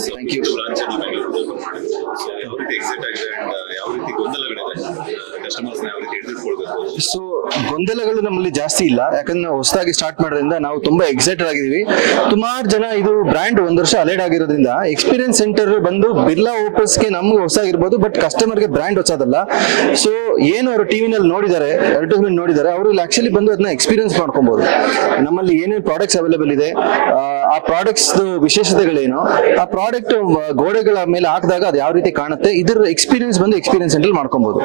Thank you. Branch ಅನ್ನು Bengaluru open ಮಾಡಿದ್ರು. So ಯಾವ ರೀತಿ ಎಕ್ಸೈಟ್ ಆಗಿದೆ ಅಂಡ್ ಯಾವ ರೀತಿ ಗೊಂದಲಗಳಿದೆ, ಕಸ್ಟಮರ್ಸ್ನ ಯಾವ ರೀತಿ ಹಿಡಿದಿಟ್ಕೊಳ್ಬೇಕು? ಸೊ ಗೊಂದಲಗಳು ನಮ್ಮಲ್ಲಿ ಜಾಸ್ತಿ ಇಲ್ಲ, ಯಾಕಂದ್ರೆ ನಾವು ಹೊಸದಾಗಿ ಸ್ಟಾರ್ಟ್ ಮಾಡೋದ್ರಿಂದ ನಾವು ತುಂಬಾ ಎಕ್ಸೈಟೆಡ್ ಆಗಿದ್ದೀವಿ. ಸುಮಾರು ಜನ ಇದು ಬ್ರ್ಯಾಂಡ್ ಒಂದ್ ವರ್ಷ ಅಲೈಡ್ ಆಗಿರೋದ್ರಿಂದ ಎಕ್ಸ್ಪೀರಿಯನ್ಸ್ ಸೆಂಟರ್ ಬಂದು ಬಿರ್ಲಾ ಓಪರ್ಸ್ಗೆ ನಮ್ಗೆ ಹೊಸಾಗಿರ್ಬೋದು, ಬಟ್ ಕಸ್ಟಮರ್ಗೆ ಬ್ರ್ಯಾಂಡ್ ಹೊಸದಲ್ಲ. ಸೊ ಏನು ಅವರು ಟಿವಿನಲ್ಲಿ ನೋಡಿದ್ದಾರೆ, ಅಡ್ವರ್ಟೈಸ್ಮೆಂಟ್ ನೋಡಿದ್ದಾರೆ, ಅವರು ಇಲ್ಲಿ ಆಕ್ಚುಲಿ ಬಂದು ಅದನ್ನ ಎಕ್ಸ್ಪೀರಿಯನ್ಸ್ ಮಾಡ್ಕೊಬಹುದು. ನಮ್ಮಲ್ಲಿ ಏನೇನು ಪ್ರಾಡಕ್ಟ್ಸ್ ಅವೈಲೇಬಲ್ ಇದೆ, ಆ ಪ್ರಾಡಕ್ಟ್ಸ್ ವಿಶೇಷತೆಗಳೇನು, ಆ ಪ್ರಾಡಕ್ಟ್ ಗೋಡೆಗಳ ಮೇಲೆ ಹಾಕಿದಾಗ ಅದು ಯಾವ ರೀತಿ ಕಾಣುತ್ತೆ, ಇದ್ರ ಎಕ್ಸ್ಪೀರಿಯನ್ಸ್ ಬಂದು ಎಕ್ಸ್ಪೀರಿಯನ್ಸ್ ಸೆಂಟರ್ ಮಾಡ್ಕೊಬಹುದು.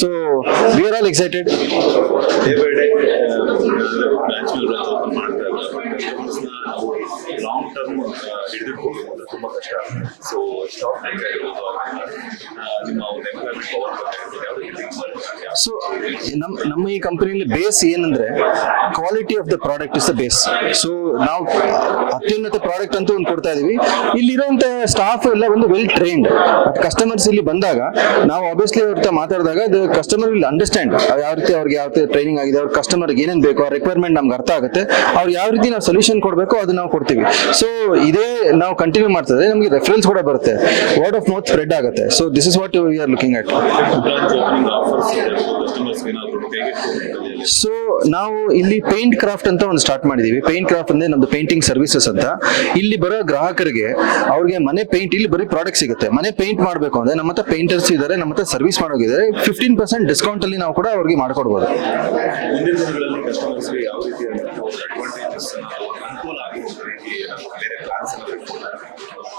So we are all excited. Day by day branch open ಮಾಡ್ತಾ ಕಸ್ಟಮರ್ಸ್ನ ನಾವು ಲಾಂಗ್ ಟರ್ಮ್ ಹಿಡಿದಿಟ್ಕೊಳ್ಳೋದು ಅಂದ್ರೆ ತುಂಬಾ ಕಷ್ಟ ಆಗುತ್ತೆ. ಸೊ ಸ್ಟಾಕ್ ಆಗಿರ್ಬೋದು, ನಿಮ್ಮ ಒಂದು ಎಂಪ್ಲಾಯ್ಮೆಂಟ್ ಪವರ್ ಬಗ್ಗೆ ಯಾವ ರೀತಿ think ಮಾಡ್ತಾರೆ? ಸೊ ನಮ್ಮ ಈ ಕಂಪನಿಯಲ್ಲಿ ಬೇಸ್ ಏನಂದ್ರೆ quality of the product is the base. So ನಾವು ಅತ್ಯುನ್ನತ ಪ್ರಾಡಕ್ಟ್ ಅಂತೂ ಒಂದು ಕೊಡ್ತಾ ಇದೀವಿ. ಇಲ್ಲಿರುವಂತ ಸ್ಟಾಫ್ ಎಲ್ಲ ಒಂದು ವೆಲ್ ಟ್ರೈನ್ಡ್. ಬಟ್ ಕಸ್ಟಮರ್ಸ್ ಇಲ್ಲಿ ಬಂದಾಗ ನಾವು ಆಬ್ವಿಯಸ್ಲಿ ಅವ್ರ ಹತ್ರ ಮಾತಾಡಿದಾಗ ಅದು ಕಸ್ಟಮರ್ ವಿಲ್ ಅಂಡರ್ಸ್ಟ್ಯಾಂಡ್ ಯಾವ ರೀತಿ ಅವ್ರಿಗೆ ಯಾವ ರೀತಿ ಟ್ರೈನಿಂಗ್ ಆಗಿದೆ, ಅವ್ರ ಕಸ್ಟಮರ್ಗೆ ಏನೇನು ಬೇಕು, ಆ ರಿಕ್ವೈರ್ಮೆಂಟ್ ನಮ್ಗೆ ಅರ್ಥ ಆಗುತ್ತೆ. ಅವ್ರು ಯಾವ ರೀತಿ ನಾವು ಸೊಲ್ಯೂಷನ್ ಕೊಡಬೇಕು ಅದು ನಾವು ಕೊಡ್ತೀವಿ. ಸೊ ಇದೇ ನಾವು ಕಂಟಿನ್ಯೂ ಮಾಡ್ತಿದ್ರೆ ನಮಗೆ ರೆಫರೆನ್ಸ್ ಕೂಡ ಬರುತ್ತೆ, ವರ್ಡ್ ಆಫ್ ಮೌತ್ ಸ್ಪ್ರೆಡ್ ಆಗುತ್ತೆ. So this is what we are looking at. Branch opening offers ಕಸ್ಟಮರ್ಸ್ಗೆ ಏನಾದರೂ ಸೊ ನಾವು ಇಲ್ಲಿ ಪೇಂಟ್ ಕ್ರಾಫ್ಟ್ ಅಂತ ಒಂದು ಸ್ಟಾರ್ಟ್ ಮಾಡಿದೀವಿ. ಪೇಂಟ್ ಕ್ರಾಫ್ಟ್ ಅಂದ್ರೆ ನಮ್ದು ಪೇಂಟಿಂಗ್ ಸರ್ವಿಸಸ್ ಅಂತ. ಇಲ್ಲಿ ಬರೋ ಗ್ರಾಹಕರಿಗೆ ಅವ್ರಿಗೆ ಮನೆ ಪೇಂಟ್ ಇಲ್ಲಿ ಬರೀ ಪ್ರಾಡಕ್ಟ್ ಸಿಗುತ್ತೆ. ಮನೆ ಪೇಂಟ್ ಮಾಡಬೇಕು ಅಂದ್ರೆ ನಮ್ಮ ಹತ್ರ ಪೇಂಟರ್ಸ್ ಇದ್ದಾರೆ, ನಮ್ಮ ಹತ್ರ ಸರ್ವಿಸ್ ಮಾಡೋಗಿದ್ದಾರೆ. 15% ಡಿಸ್ಕೌಂಟ್ ಅಲ್ಲಿ ನಾವು ಕೂಡ ಅವ್ರಿಗೆ ಮಾಡ್ಕೊಡ್ಬೋದು. ಮುಂದಿನ ದಿನಗಳಲ್ಲಿ ಕಸ್ಟಮರ್ಸ್ಗೆ ಯಾವ ರೀತಿ ಅಡ್ವಾಂಟೇಜಸ್ ಅನುಕೂಲ ಆಗುತ್ತೆ, ಬೇರೆ ಪ್ಲಾನ್ಸ್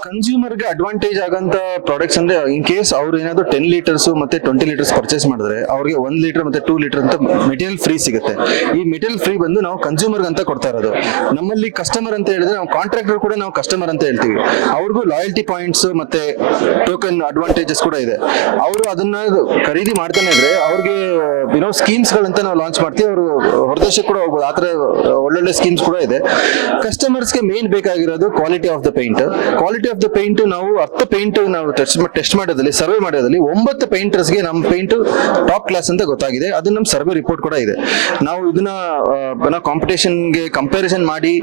ಕನ್ಸ್ಯೂಮರ್ಗೆ ಅಡ್ವಾಂಟೇಜ್ ಆಗಂತ ಪ್ರಾಡಕ್ಟ್ಸ್ ಅಂದ್ರೆ ಇನ್ ಕೇಸ್ ಅವ್ರು ಏನಾದ್ರು 10 ಲೀಟರ್ಸ್ ಮತ್ತೆ 20 ಲೀಟರ್ಸ್ ಪರ್ಚೇಸ್ ಮಾಡಿದ್ರೆ ಅವ್ರಿಗೆ 1 ಲೀಟರ್ ಮತ್ತೆ 2 ಲೀಟರ್ ಅಂತ ಮೆಟೀರಿಯಲ್ ಫ್ರೀ ಸಿಗುತ್ತೆ. ಈ ಮೆಟೀರಿಯಲ್ ಫ್ರೀ ಬಂದು ನಾವು ಕನ್ಸ್ಯೂಮರ್ ಅಂತ ಕೊಡ್ತಾ ಇರೋದು. ನಮ್ಮಲ್ಲಿ ಕಸ್ಟಮರ್ ಅಂತ ಹೇಳಿದ್ರೆ ನಾವು ಕಾಂಟ್ರಾಕ್ಟರ್ ಕೂಡ ನಾವು ಕಸ್ಟಮರ್ ಅಂತ ಹೇಳ್ತೀವಿ. ಅವ್ರಿಗೂ ಲಾಯಲ್ಟಿ ಪಾಯಿಂಟ್ಸ್ ಮತ್ತೆ ಟೋಕನ್ ಅಡ್ವಾಂಟೇಜಸ್ ಕೂಡ ಇದೆ. ಅವರು ಅದನ್ನ ಖರೀದಿ ಮಾಡ್ತಾನೆ ಇದ್ರೆ ಅವ್ರಿಗೆ ಸ್ಕೀಮ್ಸ್ ಗಳಂತ ನಾವು ಲಾಂಚ್ ಮಾಡ್ತೀವಿ. ಅವರು ಹೊರದೇಶಕ್ಕೆ ಕೂಡ ಹೋಗ್ಬೋದು. ಆತರ ಒಳ್ಳೊಳ್ಳೆ ಸ್ಕೀಮ್ಸ್ ಕೂಡ ಇದೆ. ಕಸ್ಟಮರ್ಸ್ಗೆ ಮೇನ್ ಬೇಕಾಗಿರೋದು quality of the paint. Quality of the paint ನಾವು 10 ಪೇಂಟ್ ನಾವು ಟೆಸ್ಟ್ ಮಾಡೋದ್ರಲ್ಲಿ, ಸರ್ವೆ ಮಾಡೋದ್ರಲ್ಲಿ 9 ಪೇಂಟರ್ಸ್ಗೆ ನಮ್ಮ ಪೇಂಟ್ ಟಾಪ್ ಕ್ಲಾಸ್ ಅಂತ ಗೊತ್ತಾಗಿದೆ. ಅದು ನಮ್ಮ ಸರ್ವೆ ರಿಪೋರ್ಟ್ ಕೂಡ ಇದೆ. ನಾವು ಇದನ್ನ ಕಾಂಪಿಟೇಷನ್ಗೆ ಕಂಪ್ಯಾರಿಸನ್ ಮಾಡಿ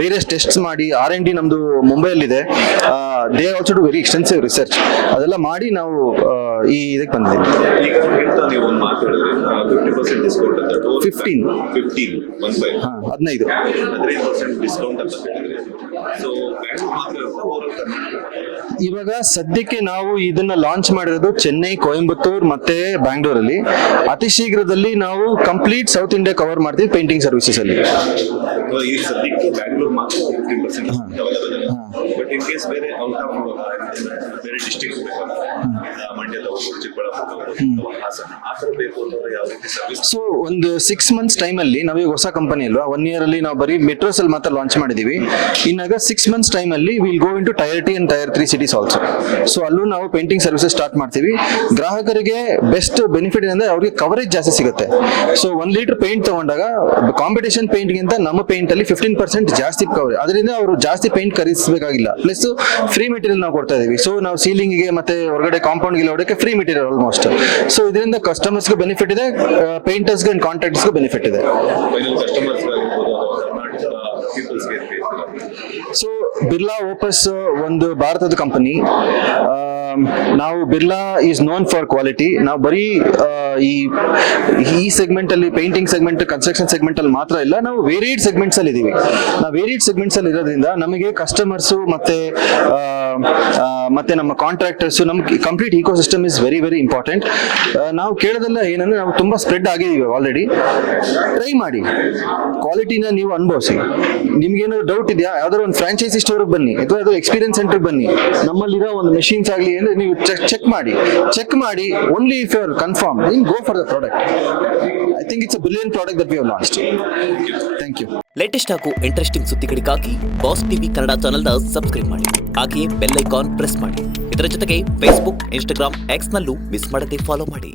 ವೇರಿಯಸ್ ಟೆಸ್ಟ್ಸ್ ಮಾಡಿ R&D ನಮ್ದು ಮುಂಬೈಯಲ್ಲಿದೆ. They also do very extensive research. ಅದೆಲ್ಲ ಮಾಡಿ ನಾವು ಈ ಇದಕ್ಕೆ ಬಂದಿದ್ದೀವಿ. ಈಗ ಹೇಳ್ತಾ ನೀವು ಒಂದು ಮಾತು ಹೇಳಿದ್ರೆ 50% ಡಿಸ್ಕೌಂಟ್ ಅಂತ 15 15% ಡಿಸ್ಕೌಂಟ್ ಅಂತ ಹೇಳಿದ್ರೆ, ಸೊ ಬ್ಯಾಂಗ್ಳೂರ್ ಮಾತ್ರ ಓವರ್ ಕರ್ನಾಟಕ ಇವಾಗ ಸದ್ಯಕ್ಕೆ ನಾವು ಇದನ್ನ ಲಾಂಚ್ ಮಾಡಿರೋದು ಚೆನ್ನೈ, ಕೊಯಂಬತ್ತೂರ್ ಮತ್ತೆ ಬ್ಯಾಂಗ್ಳೂರಲ್ಲಿ. ಅತಿ ಶೀಘ್ರದಲ್ಲಿ ನಾವು ಕಂಪ್ಲೀಟ್ ಸೌತ್ ಇಂಡಿಯಾ ಕವರ್ ಮಾಡ್ತೀವಿ ಪೇಂಟಿಂಗ್ ಸರ್ವಿಸಸ್ ಅಲ್ಲಿ. ಈ ಸದ್ಯಕ್ಕೆ ಬ್ಯಾಂಗ್ಳೂರ್ ಮಾತ್ರ 15% ಅವೈಲೇಬಲ್ ಇದೆ. ಬಟ್ ಇನ್ ಕೇಸ್ ಬೇರೆ ಔಟ್ ಆಫ್ ಬೇರೆ ಡಿಸ್ಟ್ರಿಕ್ಟ್ ಮಂಡ್ಯ ತಗೋಬಹುದು, ಚಿಕ್ಕಬಳ್ಳಾಪುರ ತಗೋಬಹುದು, ಹಾಸನ ಆ ಥರ ಬೇಕು ಅಂತಂದ್ರೆ ಯಾವ ರೀತಿ ಸರ್ವಿಸ್? ಸೊ ಒಂದು 6 months ಟೈಮ್ ಅಲ್ಲಿ ನಾವು ಈಗ ಹೊಸ ಕಂಪನಿ ಅಲ್ವಾ, 1 year ಅಲ್ಲಿ ನಾವು ಬರೀ ಮೆಟ್ರೋಸ್ ಅಲ್ಲಿ ಮಾತ್ರ ಲಾಂಚ್ ಮಾಡಿದೀವಿ. ಇನ್ನಾಗ 6 months ಟೈಮ್ ಅಲ್ಲಿ will go into tyre 2 and tyre 3 cities also. So ಅಲ್ಲೂ ನಾವು ಪೇಂಟಿಂಗ್ ಸರ್ವಿಸಸ್ ಸ್ಟಾರ್ಟ್ ಮಾಡ್ತೀವಿ. ಗ್ರಾಹಕರಿಗೆ ಬೆಸ್ಟ್ ಬೆನಿಫಿಟ್ ಏನಂದ್ರೆ ಅವ್ರಿಗೆ ಕವರೇಜ್ ಜಾಸ್ತಿ ಸಿಗುತ್ತೆ. ಸೊ 1 ಲೀಟರ್ ಪೇಂಟ್ ತಗೊಂಡಾಗ ಕಾಂಪಿಟೇಷನ್ ಪೇಂಟ್ ಗಿಂತ ನಮ್ಮ ಪೇಂಟ್ ಅಲ್ಲಿ 15% ಜಾಸ್ತಿ ಕವರೇಜ್. ಅದರಿಂದ ಅವರು ಜಾಸ್ತಿ ಪೇಂಟ್ ಖರೀದಿಸಬೇಕಾಗಿಲ್ಲ. ಪ್ಲಸ್ ಫ್ರೀ ಮೆಟೀರಿಯಲ್ ನಾವು ಕೊಡ್ತಾ ಇದೀವಿ. ಸೊ ನಾವು ಸೀಲಿಂಗ್ ಗೆ ಮತ್ತೆ ಹೊರಗಡೆ ಕಾಂಪೌಂಡ್ ಗೆ ಹೊಡಕ್ಕೆ ಫ್ರೀ ಮೆಟೀರಿಯಲ್ ಆಲ್ಮೋಸ್ಟ್. ಸೊ ಇದರಿಂದ ಕಸ್ಟಮರ್ಸ್ಗೆ ಬೆನಿಫಿಟ್ ಇದೆ, ಪೇಂಟರ್ಸ್ಗೆ ಅಂಡ್ ಕಾಂಟ್ರಾಕ್ಟರ್ಸ್ಗೆ ಬೆನಿಫಿಟ್ ಇದೆ. ಸೊ ಬಿರ್ಲಾ ಓಪಸ್ ಒಂದು ಭಾರತದ ಕಂಪನಿ. ನಾವು Birla is known for quality. ನಾವು ಬರೀ ಈ ಸೆಗ್ಮೆಂಟ್ ಅಲ್ಲಿ, ಪೇಂಟಿಂಗ್ ಸೆಗ್ಮೆಂಟ್, ಕನ್ಸ್ಟ್ರಕ್ಷನ್ ಸೆಗ್ಮೆಂಟ್ ಅಲ್ಲಿ ಮಾತ್ರ ಇಲ್ಲ, ನಾವು ವೇರಿಯಡ್ ಸೆಗ್ಮೆಂಟ್ಸ್ ಅಲ್ಲಿ ಇದೀವಿ. ನಾವು ವೇರಿಯಡ್ ಸೆಗ್ಮೆಂಟ್ಸ್ ಅಲ್ಲಿ ಇರೋದ್ರಿಂದ ನಮಗೆ ಕಸ್ಟಮರ್ಸ್ ಮತ್ತೆ ನಮ್ಮ ಕಾಂಟ್ರಾಕ್ಟರ್ಸ್, ನಮ್ಗೆ complete ecosystem is very very important. ನಾವು ಕೇಳೋದಲ್ಲ ಏನಂದ್ರೆ ನಾವು ತುಂಬಾ ಸ್ಪ್ರೆಡ್ ಆಗಿದೀವಿ ಆಲ್ರೆಡಿ. ಟ್ರೈ ಮಾಡಿ, ಕ್ವಾಲಿಟಿನ ನೀವು ಅನುಭವಿಸಿ. ನಿಮ್ಗೇನಾದ್ರು ಡೌಟ್ ಇದೆಯಾ, ಯಾವ್ದಾದ್ರು ಒಂದು ಫ್ರಾಂಚೈಸಿ ಸ್ಟೋರ್ಗೆ ಬನ್ನಿ ಅಥವಾ ಯಾವ್ದಾದ್ರು ಎಕ್ಸ್ಪೀರಿಯನ್ಸ್ ಸೆಂಟರ್ ಬನ್ನಿ. ನಮ್ಮಲ್ಲಿರೋ ಒಂದು ಮೆಷಿನ್ಸ್ ಆಗಲಿ ಅಂದ್ರೆ ನೀವು ಚೆಕ್ ಮಾಡಿ only if you are confirm in go for the product. I think it's a brilliant product that we have launched. Thank you. Latest ಹಾಗೂ ಇಂಟ್ರೆಸ್ಟಿಂಗ್ ಸುದ್ದಿಗಳಿಗಾಗಿ ಬಾಸ್ ಟಿವಿ ಕನ್ನಡ ಚಾನೆಲ್ನ ಸಬ್ಸ್ಕ್ರೈಬ್ ಮಾಡಿ. ಹಾಗೆಯೇ ಬೆಲ್ ಐಕಾನ್ ಪ್ರೆಸ್ ಮಾಡಿ. ಇದರ ಜೊತೆಗೆ Facebook, Instagram, X ನಲ್ಲೂ miss ಮಾಡದೆ ಫಾಲೋ ಮಾಡಿ.